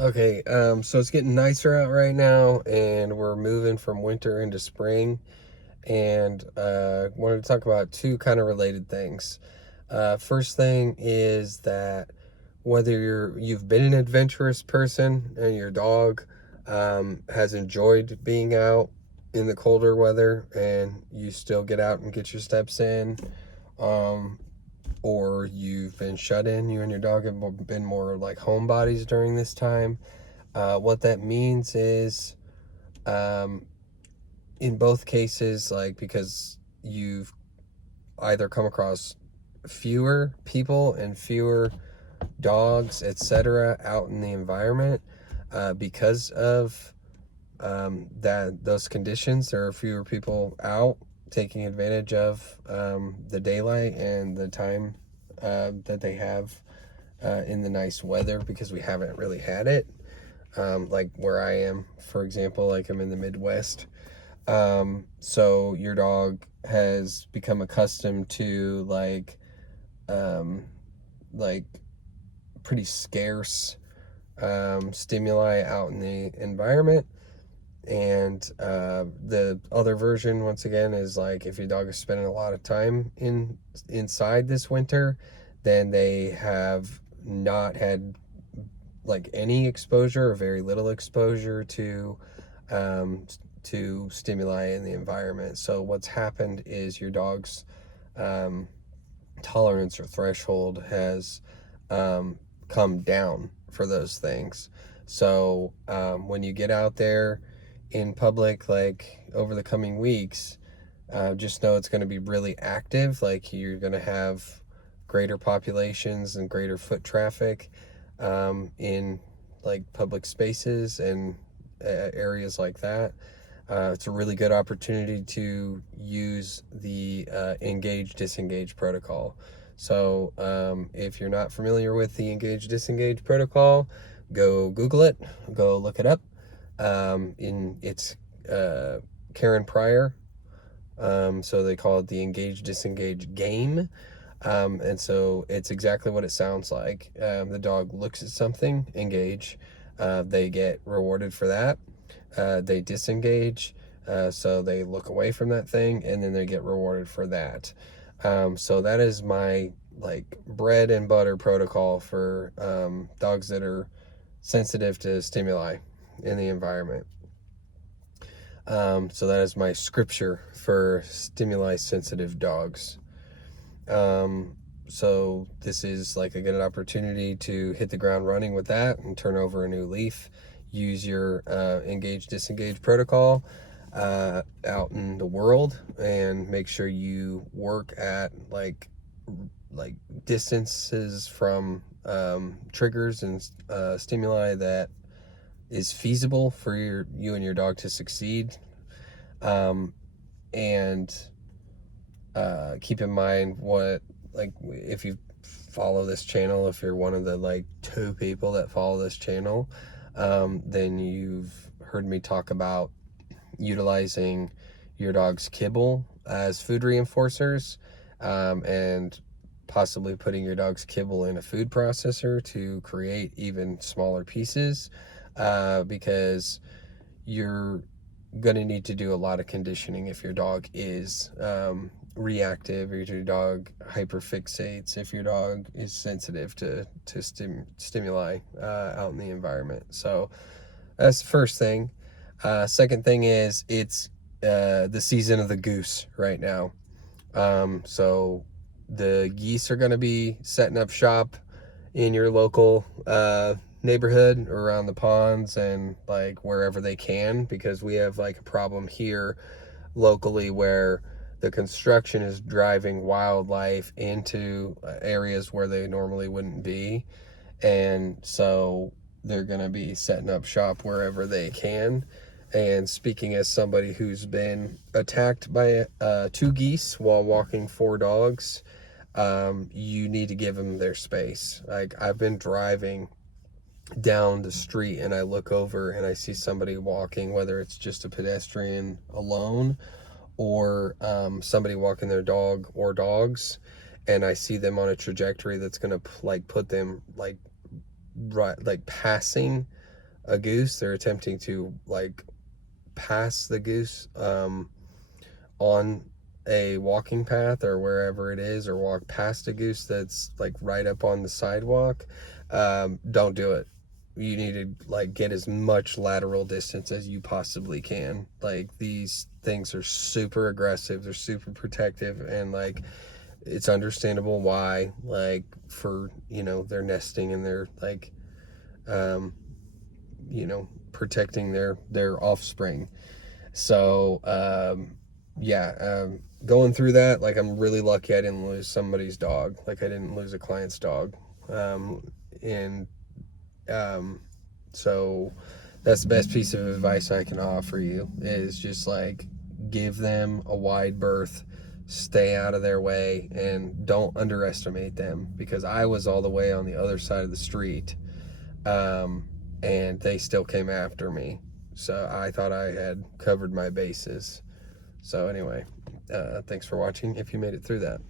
Okay, so it's getting nicer out right now, and we're moving from winter into spring. And wanted to talk about two kind of related things. First thing is that whether you've been an adventurous person and your dog has enjoyed being out in the colder weather, and you still get out and get your steps in, um, or you've been shut in, you and your dog have been more like homebodies during this time. What that means is, um, in both cases, like, because you've either come across fewer people and fewer dogs, etc., out in the environment, because of those conditions. There are fewer people out taking advantage of the daylight and the time that they have in the nice weather, because we haven't really had it. Like where I am, for example, like I'm in the Midwest. So your dog has become accustomed to um, like pretty scarce stimuli out in the environment. And the other version, once again, is like if your dog is spending a lot of time inside this winter, then they have not had like any exposure or very little exposure um, to stimuli in the environment. So what's happened is your dog's um, tolerance or threshold has um, come down for those things. So when you get out there in public, like over the coming weeks, just know it's going to be really active. Like you're going to have greater populations and greater foot traffic in like public spaces and areas like that. It's a really good opportunity to use the engage disengage protocol. So if you're not familiar with the engage disengage protocol, go Google it, go look it up. It's Karen Pryor. So they call it the engage disengage game. And so it's exactly what it sounds like. The dog looks at something, engage. They get rewarded for that. They disengage, so they look away from that thing, and then they get rewarded for that. So that is my like bread and butter protocol for dogs that are sensitive to stimuli in the environment. So that is my scripture for stimuli sensitive dogs. So this is like a good opportunity to hit the ground running with that and turn over a new leaf. Use your engage disengage protocol out in the world, and make sure you work at like distances from triggers and stimuli that is feasible for you and your dog to succeed. And keep in mind what, like, if you follow this channel, if you're one of the like 2 people that follow this channel, then you've heard me talk about utilizing your dog's kibble as food reinforcers, and possibly putting your dog's kibble in a food processor to create even smaller pieces, because you're going to need to do a lot of conditioning if your dog is reactive, or your dog hyperfixates, if your dog is sensitive to stimuli out in the environment. So that's the first thing. Second thing is it's the season of the goose right now. So the geese are going to be setting up shop in your local neighborhood, around the ponds and like wherever they can, because we have like a problem here locally where the construction is driving wildlife into areas where they normally wouldn't be. And so they're going to be setting up shop wherever they can. And speaking as somebody who's been attacked by 2 geese while walking 4 dogs, you need to give them their space. Like, I've been driving down the street and I look over and I see somebody walking, whether it's just a pedestrian alone or somebody walking their dog or dogs, and I see them on a trajectory that's gonna like put them like right, like passing a goose. They're attempting to like pass the goose on a walking path or wherever it is, or walk past a goose that's like right up on the sidewalk. Don't do it. You need to like get as much lateral distance as you possibly can. Like, these things are super aggressive, they're super protective, and like, it's understandable why, like, for, you know, they're nesting and they're like, you know, protecting their offspring. So yeah, going through that, like, I'm really lucky I didn't lose somebody's dog. Like, I didn't lose a client's dog. And so that's the best piece of advice I can offer you, is just like, give them a wide berth, stay out of their way, and don't underestimate them, because I was all the way on the other side of the street, and they still came after me. So I thought I had covered my bases. So anyway, thanks for watching if you made it through that.